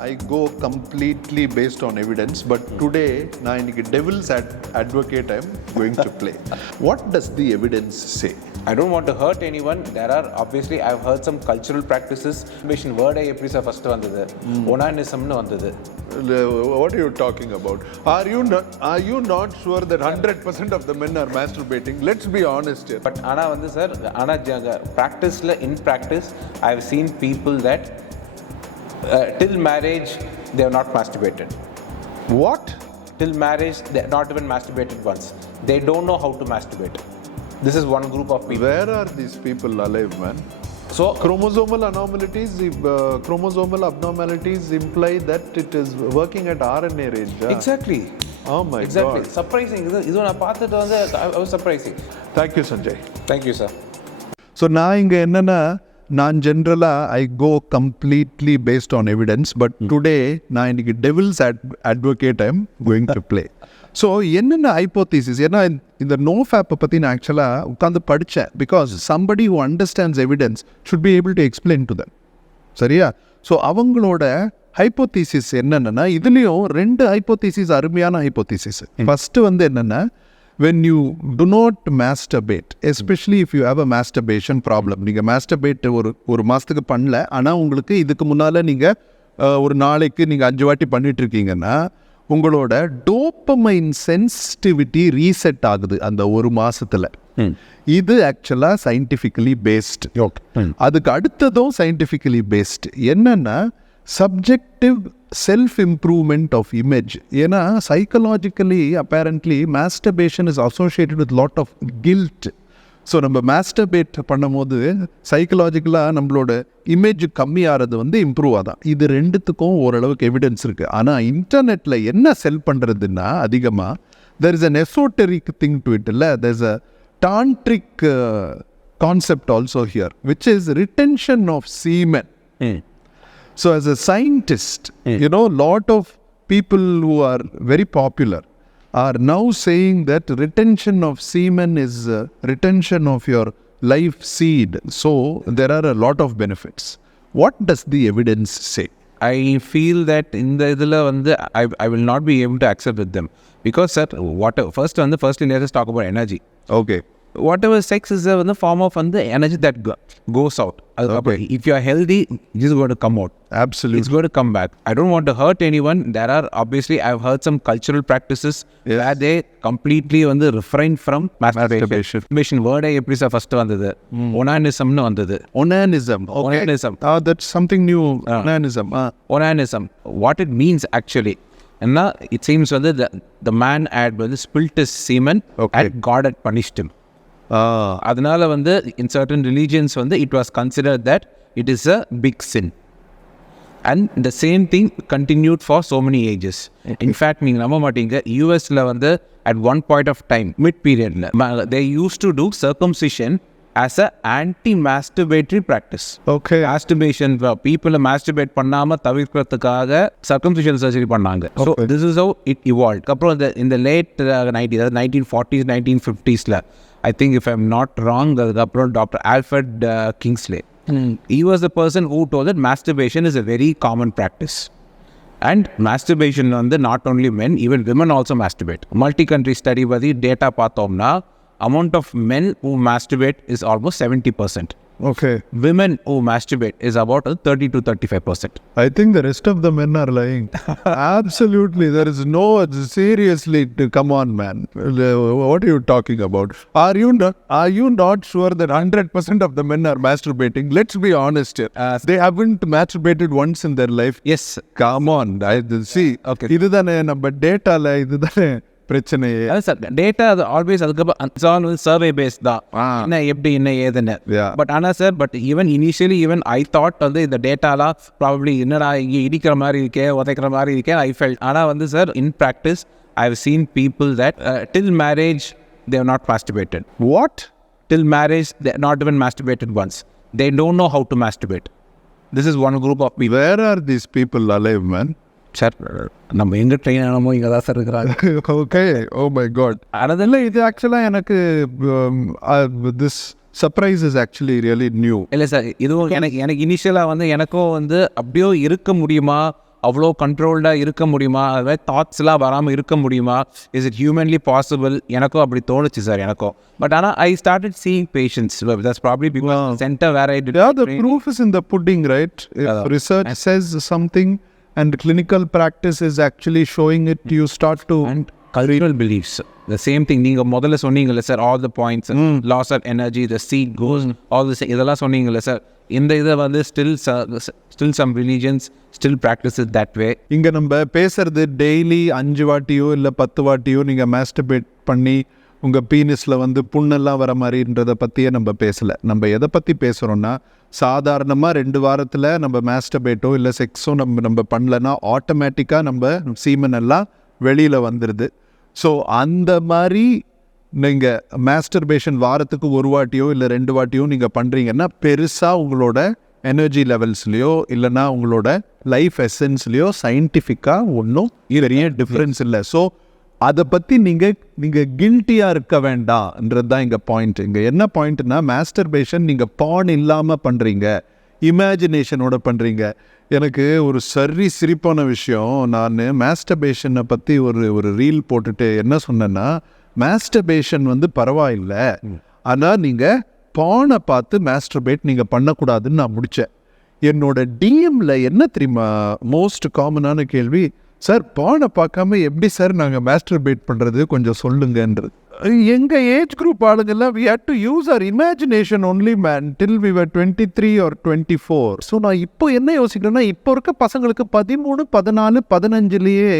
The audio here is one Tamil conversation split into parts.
I go completely based on evidence, but today, நான் இன்னைக்கு devil's advocate I'm going to play. What does the evidence say? I don't want to hurt anyone. There are obviously I've heard some cultural practices. Masturbation word எப்படி சார் ஃபர்ஸ்ட் வந்தது? Onanismனு வந்தது. What are you talking about? Are you not sure that 100% of the men are masturbating? Let's be honest here. But ஆனா வந்து sir practiceல in practice I've seen people that till marriage they have not masturbated. What? Till marriage they have not even masturbated once. They don't know how to masturbate. This is one group of people. Where are these people alive, man? So chromosomal abnormalities imply that it is working at RNA range. Exactly. Oh my exactly. God. Surprising. இது நான் பார்த்துட்டு வந்து I was surprising. Thank you, Sanjay. Thank you, sir. So நான் இங்கே என்னன்னா நான் ஜென்ரலாக I go completely based on evidence but today நான் இன்னைக்கு devil's advocate I'm going to play. So என்னென்ன ஹைப்போதீசிஸ், ஏன்னா இந்த நோ ஃபேப்பை பற்றி நான் ஆக்சுவலாக உட்காந்து படித்தேன். Because somebody who understands evidence should be able to explain to them. சரியா? ஸோ அவங்களோட ஹைப்போதீசிஸ் என்னென்னா, இதுலேயும் 2 ஹைப்போதீசிஸ் அருமையான ஹைப்போதீசிஸ். ஃபஸ்ட்டு வந்து என்னென்னா, when you do not masturbate, especially if you have a masturbation problem, நீங்கள் masturbate ஒரு மாதத்துக்கு பண்ணல, ஆனால் உங்களுக்கு இதுக்கு முன்னால் நீங்கள் ஒரு நாளைக்கு நீங்கள் 5 வாட்டி பண்ணிட்டு இருக்கீங்கன்னா உங்களோட டோப்பமைன் சென்சிட்டிவிட்டி ரீசெட் ஆகுது அந்த ஒரு மாதத்தில். இது ஆக்சுவலாக சயின்டிஃபிக்கலி பேஸ்ட். அதுக்கு அடுத்ததும் சயின்டிஃபிக்கலி பேஸ்ட். என்னென்னா subjective self improvement of image. ஏன்னா psychologically apparently masturbation is associated with lot of guilt. So நம்ம மாஸ்டர்பேட் பண்ணும் போது சைக்கலாஜிக்கலாக நம்மளோட இமேஜ் கம்மியாகிறது வந்து இம்ப்ரூவ் ஆதான். இது 2த்துக்கும் ஓரளவுக்கு எவிடன்ஸ் இருக்குது. ஆனால் இன்டர்நெட்டில் என்ன செல் பண்ணுறதுன்னா அதிகமாக there is an esoteric thing to it. இல்லை, there is a tantric concept also here which is retention of semen. So as a scientist, you know, lot of people who are very popular are now saying that retention of semen is retention of your life seed. So there are a lot of benefits. What does the evidence say? I feel that in the idhula வந்து I will not be able to accept with them because sir firstly let us talk about energy. Okay. Whatever sex is a form of energy that goes out. Okay. If you are healthy, it is going to come out. Absolutely. It's going to come back. I don't want to hurt anyone. There are obviously I've heard some cultural practices where they completely refrain from masturbation. Masturbation word எப்படி சார் ஃபர்ஸ்ட் வந்தது? Onanismனு வந்தது. Onanism. Okay. Onanism. That's something new. Onanism. Onanism. What it means actually. And it seems the man had spilt his semen and God had punished him. அதனால in certain religions it was considered that it is a big sin, and the same thing continued for so many ages. In fact, நீங்க நம்ப மாட்டீங்க, US-ல at one point of time mid period they used to do circumcision as a anti-masturbatory practice. Okay. Masturbation, people masturbate பண்ணாம தவிர்க்கிறதுக்காக circumcision surgery பண்ணாங்க. So this is how it evolved. அப்புறம் in the late 90s, 1940s, 1950s I think if I'm not wrong, Dr. Alfred Kingsley. He was the person who told that masturbation is a very common practice. And masturbation not only men, even women also masturbate. Multi-country study the data பார்த்தோம்னா amount of men who masturbate is almost 70%. Okay. Women who masturbate is about 30 to 35%. I think the rest of the men are lying. Absolutely. There is no, seriously, come on, man. What are you talking about? Are you not sure that 100% of the men are masturbating? Let's be honest here. They haven't masturbated once in their life. Yes. Come on. See. Okay. இதுதானே நம்ம டேட்டால இதுதானே பிரச்சனையே. டேட்டா ஆல்வேஸ் அதுக்கு சர்வே பேஸ்ட் தான். என்ன எப்படி என்ன ஏதுன்னு. பட் ஆனால் sir even initially even I thought இந்த டேட்டாலாம் ப்ராபப்ளி என்னடா இங்கே இடிக்கிற மாதிரி இருக்கே, உதைக்கிற மாதிரி இருக்கே ஐ ஃபெல்ட். ஆனால் sir in practice I have seen people that till marriage they have not masturbated. What? Till marriage they have not even masturbated once. They don't know how to masturbate. This is one group of people. Where are these people alive, man? Sir நம்ம எங்கே ட்ரெயின் ஆனமோ இங்கே தான் சார் இருக்கிறாங்க. ஓகே. Oh my god. அதனால இது ஆக்சுவலாக எனக்கு this surprise is actually really new. இல்லை சார், இதுவும் எனக்கு இனிஷியலாக எனக்கும் அப்படியோ இருக்க முடியுமா அவ்வளோ கண்ட்ரோல்டாக இருக்க முடியுமா, அது மாதிரி தாட்ஸ்லாம் வராமல் இருக்க முடியுமா, இஸ் இட் ஹியூமன்லி பாசிபிள்? எனக்கும் அப்படி தோணுச்சு சார் எனக்கும். பட் ஆனால் I started seeing patients. That's probably because centre வேற I did. Yeah, the proof is in the pudding, right? If research says something and clinical practice is actually showing it, you start to... And cultural beliefs, the same thing. நீங்க முதல்ல சொன்னீங்கல்ல sir, all the points, loss of energy, the seed goes, all this, இதெல்லாம் சொன்னீங்கல்ல சார். இந்த இதை வந்து still some religions still practice it that way. இங்க நம்ம பேசுறது டெய்லி 5 வாட்டியோ இல்லை 10 வாட்டியோ நீங்க மாஸ்டர்பேட் பண்ணி உங்க பீனிஸ்ல வந்து புண்ணெல்லாம் வர மாதிரின்றத பத்தியே நம்ம பேசல. நம்ம எதை பத்தி பேசுறோம்னா, சாதாரணமாக 2 வாரத்தில் நம்ம மாஸ்டர்பேட்டோ இல்லை செக்ஸோ நம்ம பண்ணலன்னா ஆட்டோமேட்டிக்காக நம்ம சீமன் எல்லாம் வெளியில் வந்துடுது. ஸோ அந்த மாதிரி நீங்கள் மாஸ்டர்பேஷன் வாரத்துக்கு 1 வாட்டியோ இல்லை 2 வாட்டியோ நீங்கள் பண்ணுறீங்கன்னா பெருசாக உங்களோட எனர்ஜி லெவல்ஸ்லையோ இல்லைனா உங்களோட லைஃப் எசன்ஸ்லையோ சயின்டிஃபிக்காக ஒன்றும் பெரிய டிஃப்ரென்ஸ் இல்லை. ஸோ அதை பற்றி நீங்கள் கில்ட்டியாக இருக்க வேண்டாம்ன்றது தான் இங்கே பாயிண்ட். இங்கே என்ன பாயிண்ட்னா, மாஸ்டர்பேஷன் நீங்கள் பான் இல்லாமல் பண்ணுறீங்க, இமேஜினேஷனோட பண்ணுறீங்க. எனக்கு ஒரு சிரிப்பான விஷயம், நான் மாஸ்டர்பேஷனை பற்றி ஒரு ரீல் போட்டுட்டு என்ன சொன்னேன்னா, மாஸ்டர்பேஷன் வந்து பரவாயில்லை, ஆனால் நீங்கள் பானை பார்த்து மாஸ்டர்பேட் நீங்கள் பண்ணக்கூடாதுன்னு நான் முடித்தேன். என்னோட டிஎம்மில் என்ன தெரியுமா மோஸ்ட் காமனான கேள்வி, சார் பானை பார்க்காம எப்படி சார் நாங்கள் மாஸ்டர்பேட் பண்ணுறது, கொஞ்சம் சொல்லுங்கன்றது. எங்கள் ஏஜ் குரூப் ஆளுங்கெல்லாம் we had to use our imagination only man till we were 23 or 24. So நான் இப்போ என்ன யோசிக்கிறேன்னா, இப்போ இருக்க பசங்களுக்கு 13, 14, 15லேயே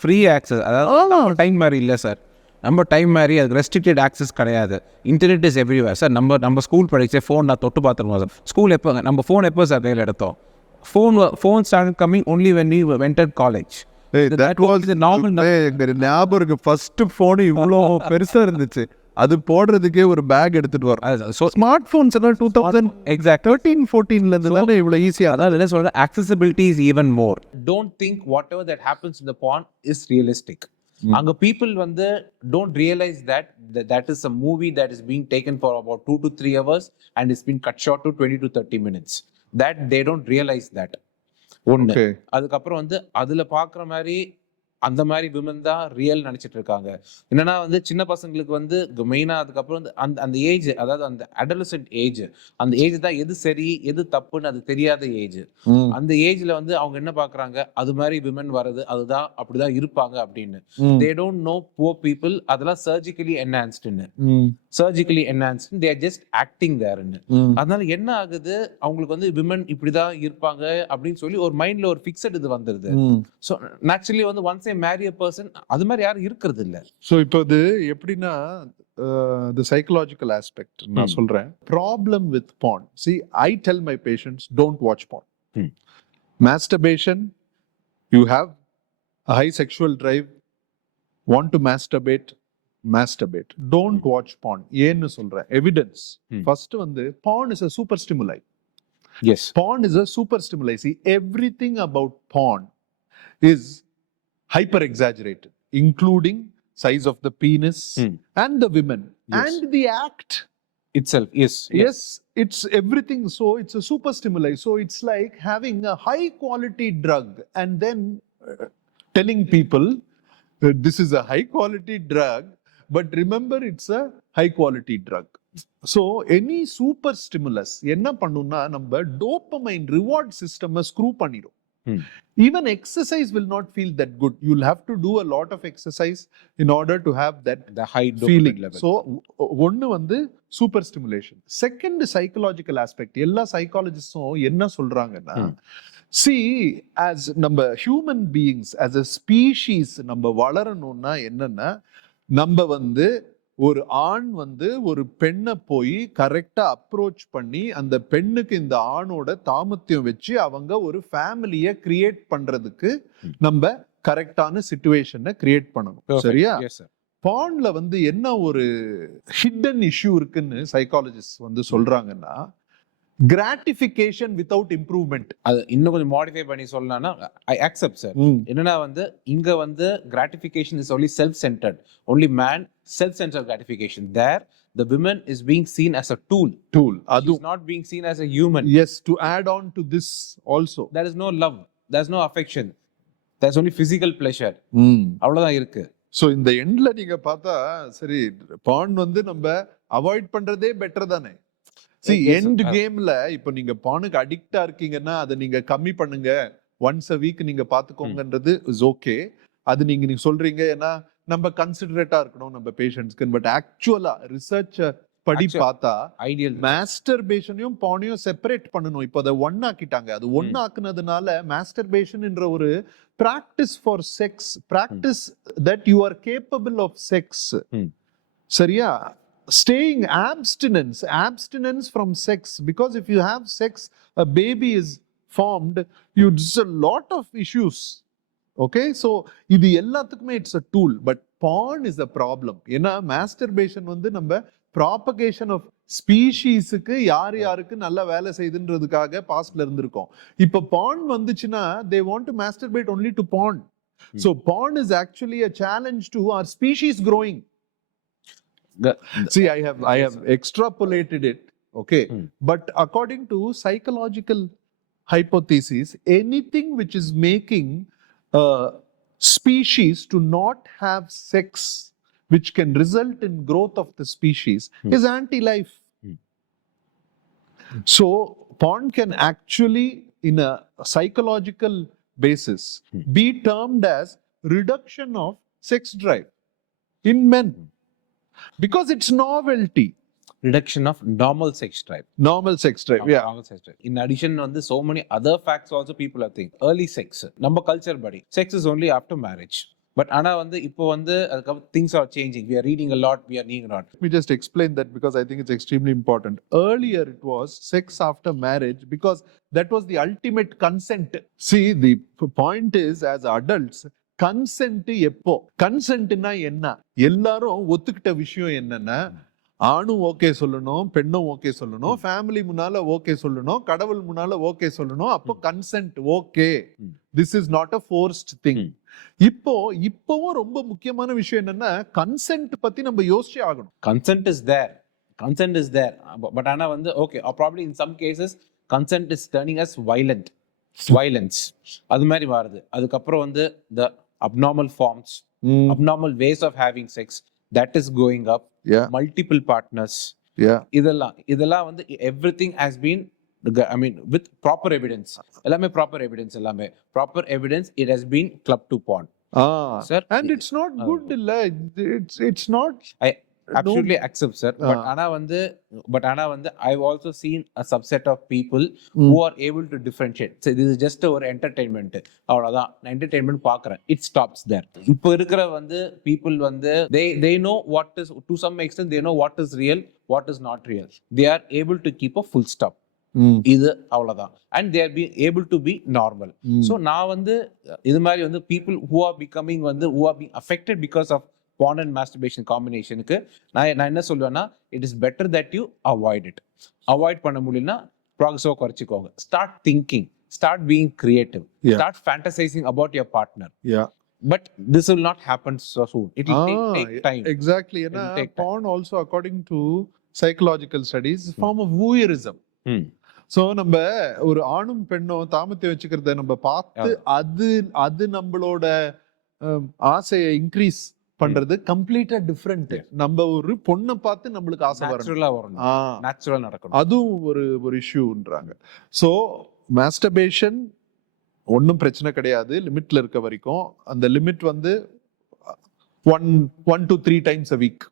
ஃப்ரீ ஆக்சஸ், அதாவது டைம் மாதிரி இல்லை சார். நம்ம டைம் மாதிரி அதுக்கு ரெஸ்ட்ரிக்டட் ஆக்சஸ் கிடையாது. Internet is everywhere sir. நம்ம ஸ்கூல் படிச்சே ஃபோன் நான் தொட்டு பார்த்துருவோம் சார். ஸ்கூல் எப்போ நம்ம ஃபோன் எப்போ சார் கையில் எடுத்தோம்? Phone start coming only when we entered college. That was the normal. ஞாபகம் இருக்கு, ஃபர்ஸ்ட் ஃபோன் இவ்வளோ பெருசாக இருந்துச்சு, அது போடுறதுக்கே ஒரு பேக் எடுத்துட்டு வரோம். ஸோ ஸ்மார்ட் ஃபோன்ஸ் எல்லாம் 2013-14 இவ்வளோ ஈஸியாக. அதான் என்ன சொல்கிறேன், accessibility is even more. Don't think whatever that happens in the porn is realistic. அங்க people வந்து don't realize that is a movie that is being taken for about 2 to 3 hours and it's been cut short to 20 to 30 minutes. That they don't realize that. ஒன்று. அதுக்கப்புறம் வந்து அதுல பாக்குற மாதிரி அந்த மாதிரி விமன் தான் ரியல் நினைச்சிட்டு இருக்காங்க. என்னன்னா வந்து சின்ன பசங்களுக்கு வந்து மெயினா அதுக்கப்புறம் வந்து அந்த ஏஜ், அதாவது அந்த அடலசன்ட் ஏஜ், அந்த ஏஜ் தான் எது சரி எது தப்புன்னு அது தெரியாத ஏஜ். அந்த ஏஜ்ல வந்து அவங்க என்ன பாக்குறாங்க, அது மாதிரி விமன் வர்றது அதுதான் அப்படிதான் இருப்பாங்க அப்படின்னு. They don't know poor people அதெல்லாம் சர்ஜிக்கலி என்ஹான்ஸ்டுன்னு, surgically enhanced, they are just acting தேர்ன்னு. அதனால என்ன ஆகுது, அவங்களுக்கு வந்து விமன் இப்படிதான் இருப்பாங்க அப்படின்னு சொல்லி ஒரு மைண்ட்ல ஒரு ஃபிக்ஸட் இது வந்துருது. ஸோ நேச்சுரலி வந்து ஒன்ஸ் marry a person, அது மாதிரி யாரும் இருக்கிறது இல்ல. ஸோ இப்போ இது எப்படின்னா, the psychological aspect நான் சொல்றேன். Problem with porn, see I tell my patients don't watch porn. Masturbation, you have a high sexual drive, want to masturbate, don't watch porn. ஏன்னு சொல்றேன், evidence. First வந்து porn is a super stimuli. Yes, porn is a super stimuli. See, everything about porn is hyper exaggerated, including size of the penis and the women and the act itself. Yes, it's everything. So it's a super stimuli. So it's like having a high quality drug and then telling people this is a high quality drug, but remember it's a high quality drug. So any super stimulus என்ன பண்ணும்னா, நம்ம dopamine reward system screw பண்ணிரும். Even exercise will not feel that good. You'll have to do a lot of exercise in order to have the high feeling level. So ஒன்னு வந்து super stimulation. Second, psychological aspect. எல்லா psychologists-ம் என்ன சொல்றாங்கன்னா, see, as நம்ம human beings, as a species, நம்ம வளரணும்னா என்னன்னா, நம்ம வந்து ஒரு ஆண் வந்து ஒரு பெண்ணை போய் கரெக்டா அப்ரோச் பண்ணி அந்த பெண்ணுக்கு இந்த ஆணோட தாமத்தியம் வச்சு அவங்க ஒரு ஃபேமிலியை கிரியேட் பண்றதுக்கு நம்ம கரெக்டான சிச்சுவேஷனை கிரியேட் பண்ணணும். சரியா? பான்ல வந்து என்ன ஒரு ஹிடன் இஷ்யூ இருக்குன்னு சைக்காலஜிஸ்ட் வந்து சொல்றாங்கன்னா, gratification without improvement. அது இன்னும் கொஞ்சம் மாடிஃபை பண்ணி சொல்லலாம்னா, ஐ அக்செப்ட் சார். என்னன்னா வந்து இங்க வந்து gratification is only self-centered, only man self-centered gratification. There the woman is being seen as a tool. She is not being seen as a human. Yes, to add on to this also, there is no love. there's no affection, there's only physical pleasure. அவ்வளவுதான் இருக்கு. ஸோ இந்த எண்ட்ல நீங்க பார்த்தா சரி பான் வந்து நம்ம அவாய்ட் பண்றதே பெட்டர் தானே. சி எண்ட் கேம்ல இப்போ நீங்க பானுக்கு அடிக்டா இருக்கீங்கன்னா அதை நீங்க கம்மி பண்ணுங்க, ஒன்ஸ் அ வீக் நீங்க பாத்துக்கோங்கன்றது இஸ் ஓகே. அது நீங்க சொல்றீங்க, ஏன்னா நம்ம கன்சிடரேட்டா இருக்கணும் நம்ம பேஷண்ட்ஸ்க்கு. பட் ஆக்சுவலா ரிசர்ச் படி பார்த்தா ஐடியல் மாஸ்டர்பேஷனையும் பானையும் செப்பரேட் பண்ணணும். இப்போ அதை ஒன்னாக்கிட்டாங்க. அது ஒன்னாக்குனதுனால மாஸ்டர்பேஷன் என்ற ஒரு practice for sex, practice that you are capable of sex. சரியா? staying abstinence from sex, because if you have sex a baby is formed, it's a lot of issues. Okay, so இது எல்லாத்துக்குமே it's a tool, but porn is a problem. ஏன்னா masturbation வந்து நம்ம propagation of ஸ்பீஷீஸுக்கு யார் யாருக்கு நல்ல வேலை செய்யுதுன்றதுக்காக பாஸ்ட்ல இருந்திருக்கோம். இப்போ porn வந்துச்சுன்னா they want to masturbate only to porn. So porn is actually a challenge to our species growing. See, I have extrapolated it, okay, but according to psychological hypothesis, anything which is making species to not have sex, which can result in growth of the species, is anti-life. So porn can actually, in a psychological basis, be termed as reduction of sex drive in men. Because it's novelty. Reduction of normal sex drive. Normal sex drive, yeah. Normal sex drive. In addition, on so many other facts also people are thinking. Early sex. Number culture buddy. Sex is only after marriage. But ஆனா வந்து இப்போ வந்து things are changing. We are reading a lot. We are reading a lot. Let me just explain that because I think it's extremely important. Earlier it was sex after marriage because that was the ultimate consent. See, the point is, as adults, consent எப்போ? கன்சென்ட்னா என்ன? எல்லாரும் ஒத்துக்கிட்ட விஷயம் என்னன்னா, ஆணும் ஓகே சொல்லணும், பெண்ணும் ஓகே சொல்லணும், ஃபேமிலி முன்னால ஓகே சொல்லணும், கடவுள் முன்னால ஓகே சொல்லணும். அப்போ consent okay. This is not a forced thing. இப்போவும் ரொம்ப முக்கியமான விஷயம் என்னன்னா, கன்சென்ட் பத்தி நம்ம யோசிச்சே ஆகணும். Consent is there. பட் ஆனா வந்து okay, probably in some cases consent is turning as violence. அது மாதிரி வருது. அதுக்கப்புறம் வந்து the abnormal forms, abnormal ways of having sex, that is going up. Multiple partners. இதெல்லாம் வந்து everything has been, I mean, with proper evidence. எல்லாமே proper evidence, it has been clubbed to porn. Sir, and it's not good. It's not. I absolutely accept, sir. But ஆனா வந்து I've also seen a subset of people who are able to differentiate. So this is just ஒரு entertainment. அவ்வளவுதான், நான் entertainment பார்க்கறேன். It stops there. இப்போ இருக்கிற வந்து people வந்து they know what is, to some extent they know what is real, what is not real. They are able to keep a full stop. இது அவ்வளவுதான். And they are being able to be normal. So நான் வந்து இது மாதிரி வந்து people who are becoming வந்து who are being affected because of porn and masturbation combinationக்கு நான் என்ன சொல்லுவேன்னா, it is better that you avoid it. Avoid பண்ண முடியலனா progress குறைச்சிக்கோங்க. Start thinking, start being creative, start fantasizing about your partner. But this will not happen so soon. It will take time. Exactly. Porn also, according to psychological studies, is a form of voyeurism. So நம்ம ஒரு ஆணும் பெண்ணும் தாமத்தை வச்சுக்கிறத நம்ம பார்த்து அது நம்மளோட ஆசையை இன்க்ரீஸ் பண்றது கம்ப்ளீட்டா டிஃபரெண்ட். நம்ம ஒரு பொண்ணை பார்த்து நம்மளுக்கு ஆசை வரணும், நேச்சுரலா நடக்கணும். அதுவும் ஒரு இஷ்யூன்றாங்க. ஸோ மாஸ்டர்பேஷன் ஒன்றும் பிரச்சனை கிடையாது லிமிட்ல இருக்க வரைக்கும். அந்த லிமிட் வந்து 1 to 3 times a week.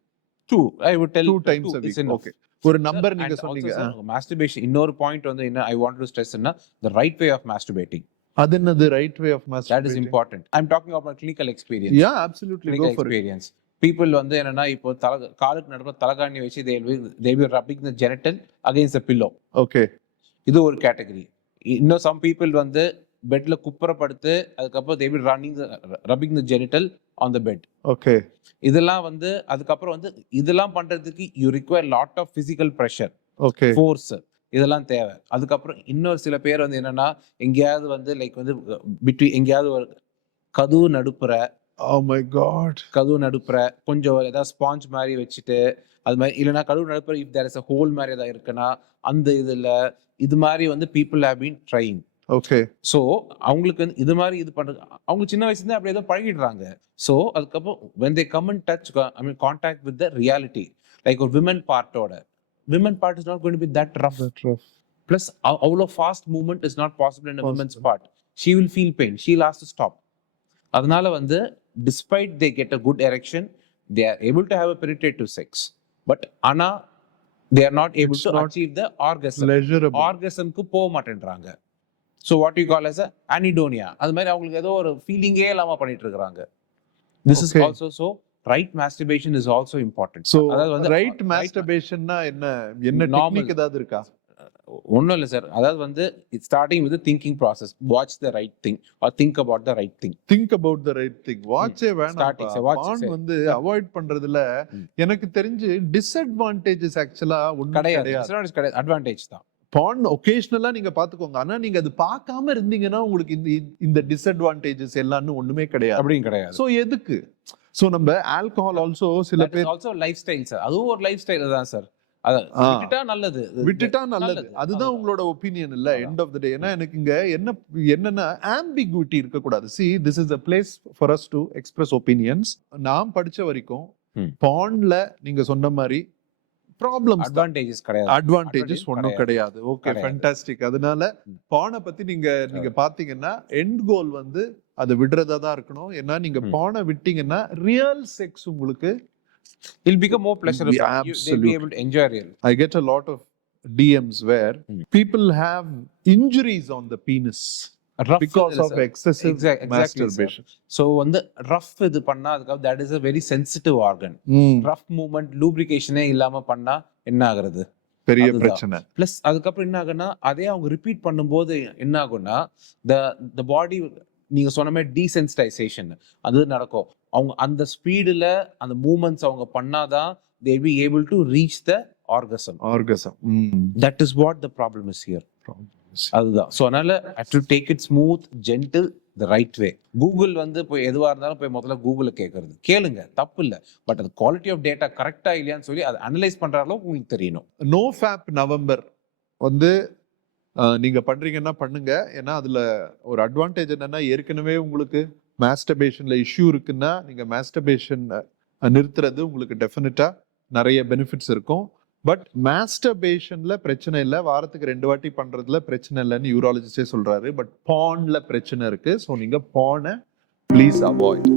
2 I would tell 2 times a week. Okay, ஒரு நம்பர் நீங்க சொன்னீங்க. மாஸ்டர்பேஷன் இன்னொரு பாயிண்ட் வந்து என்ன I want to stress என்ன, the right way of masturbating. அது என்னது right way of masturbating? That is important. I'm talking about my clinical experience. Yeah, absolutely. Clinical experience. People வந்து என்னன்னா, இப்போ காலுக்கு நடுவுல தலகாணி வச்சு they will rubbing the genital against the pillow. Okay, இது ஒரு கேட்டகரி. இன்னும் some people வந்து பெட்ல குப்புறப்படுத்து, அதுக்கப்புறம் they will rubbing the genital on the bed. Okay, இதெல்லாம் வந்து அதுக்கப்புறம் வந்து இதெல்லாம் பண்றதுக்கு you require lot of physical pressure. Okay, force, இதெல்லாம் தேவை. அதுக்கப்புறம் இன்னொரு சில பேர் வந்து என்னன்னா, எங்கேயாவது வந்து லைக் வந்து பிட்வீன் எங்கேயாவது ஒரு கதவு நடுப்புற, oh my god, கதவு நடுப்புற கொஞ்சம் ஏதாவது ஸ்பாஞ்ச் மாதிரி வச்சுட்டு, அது மாதிரி இல்லைன்னா கதவு நடுப்புற if there is a hole மாதிரி ஏதாவது இருக்குன்னா அந்த இதுல இது மாதிரி வந்து people have been trying. Okay. So அவங்களுக்கு வந்து இது மாதிரி இது பண்ணுறது அவங்க சின்ன வயசுலேருந்து அப்படி ஏதோ பழகிடுறாங்க. ஸோ அதுக்கப்புறம் when they come in touch, I mean contact with the reality, like ஒரு விமன் பார்ட்டோட, women part is not going to be that rough. Plus அவ்வளோ fast movement is not possible in women's part. She will feel pain, she will have to stop. அதனால வந்து despite they get a good erection, they are able to have a penetrative sex, but ஆனா they are not able to achieve the orgasm. ஆர்கசம்க்கு போக மாட்டேன்றாங்க. So what you call as a anhedonia, அது மாதிரி அவங்களுக்கு ஏதோ ஒரு ஃபீலிங்கே இல்லாம பண்ணிட்டு இருக்காங்க. This is also so right masturbation is also important. So அதாவது வந்து right masturbationna என்ன டெக்னிக் ஏதாவது இருக்கா? ஒன்றும் இல்லை சார். அதாவது வந்து it's starting with thinking process. Watch the right thing or think about the right thing. Think about the right thing. வாட்சே வேணாம். பான் வந்து அவாய்ட் பண்றதுல எனக்கு தெரிஞ்சு டிஸ்அட்வான்டேஜஸ் ஆக்சுவலா ஒண்ணும் கிடையாது. அட்வான்டேஜ் தான். பான் ஒகேஷனலா நீங்க பாத்துக்கோங்க. ஆனா நீங்க அது பார்க்காம இருந்தீங்கன்னா உங்களுக்கு இந்த டிஸ்அட்வான்டேஜஸ் எல்லாம் ஒண்ணுமே கிடையாது. அப்படியும் கிடையாது. சோ எதுக்கு? சோ நம்ம ஆல்கஹால் ஆல்சோ சில பேர் ஆல்சோ லைஃப் ஸ்டைல் சார். அதுவும் ஒரு லைஃப் ஸ்டைல் தான் சார். விட்டுட்டா நல்லது. அதுதான் உங்களோட ஒப்பீனியன் இல்ல எண்ட் ஆஃப் தி டே. ஏன்னா எனக்கு இங்க என்னன்னா ஆம்பிகுவிட்டி இருக்க கூடாது. See, this is a place for us to express opinions. நான் படிச்ச வரைக்கும் பான்ல நீங்க சொன்ன மாதிரி ப்ராப்ளம்ஸ், அட்வான்டேஜஸ் ஒன்றும் கிடையாது. Okay, fantastic. அதனால பானை பத்தி நீங்க பாத்தீங்கன்னா எண்ட் கோல் வந்து அதை விடுறதா தான் இருக்கணும். ஏன்னா நீங்க பானை விட்டீங்கன்னா ரியல் செக்ஸ் உங்களுக்கு it'll become more pleasurable. They'll be able to enjoy real. I get a lot of DMs where people have injuries on the penis because of excessive masturbation. So when the rough இது பண்ணா அதுக்கு that is a very sensitive organ. Rough movement, lubrication இல்லாம பண்ணா என்ன ஆகுறது? பெரிய பிரச்சனை. பிளஸ் அதுக்கப்புறம் என்ன ஆகுன்னா அதே அவங்க ரிப்பீட் பண்ணும்போது என்ன ஆகும்னா the body, நீங்க சொன்ன மாதிரி டீசென்சிடைசேஷன் அது நடக்கும். அவங்க அந்த ஸ்பீடுல அந்த மூவ்மெண்ட்ஸ் அவங்க பண்ணாதான் they will be able to reach the orgasm. That is what the problem is here. அதுதான். ஸோ அதனால to take it smooth, gentle, the right way. Google வந்து போய் எதுவா இருந்தாலும் போய் முதல்ல கூகுளை கேளுங்க, தப்பு இல்லை. பட் அது குவாலிட்டி ஆஃப் டேட்டா கரெக்டா இல்லையான்னு சொல்லி அதை அனலைஸ் பண்ற அளவுக்கு உங்களுக்கு தெரியணும். நோ ஃபேப் நவம்பர் வந்து நீங்க பண்றீங்கன்னா பண்ணுங்க. ஏன்னா அதுல ஒரு அட்வான்டேஜ் என்னன்னா ஏற்கனவே உங்களுக்கு மாஸ்டர்பேஷன்ல இஷ்யூ இருக்குன்னா நீங்க மாஸ்டர்பேஷன் நிறுத்துறது உங்களுக்கு டெஃபினட்டா நிறைய பெனிஃபிட்ஸ் இருக்கும். பட் மாஸ்டர்பேஷன்ல பிரச்சனை இல்லை, வாரத்துக்கு 2 வாட்டி பண்றதுல பிரச்சனை இல்லைன்னு யூராலஜிஸ்டே சொல்றாரு. பட் பான்ல பிரச்சனை இருக்கு. ஸோ நீங்க பானை ப்ளீஸ் அவாய்ட்.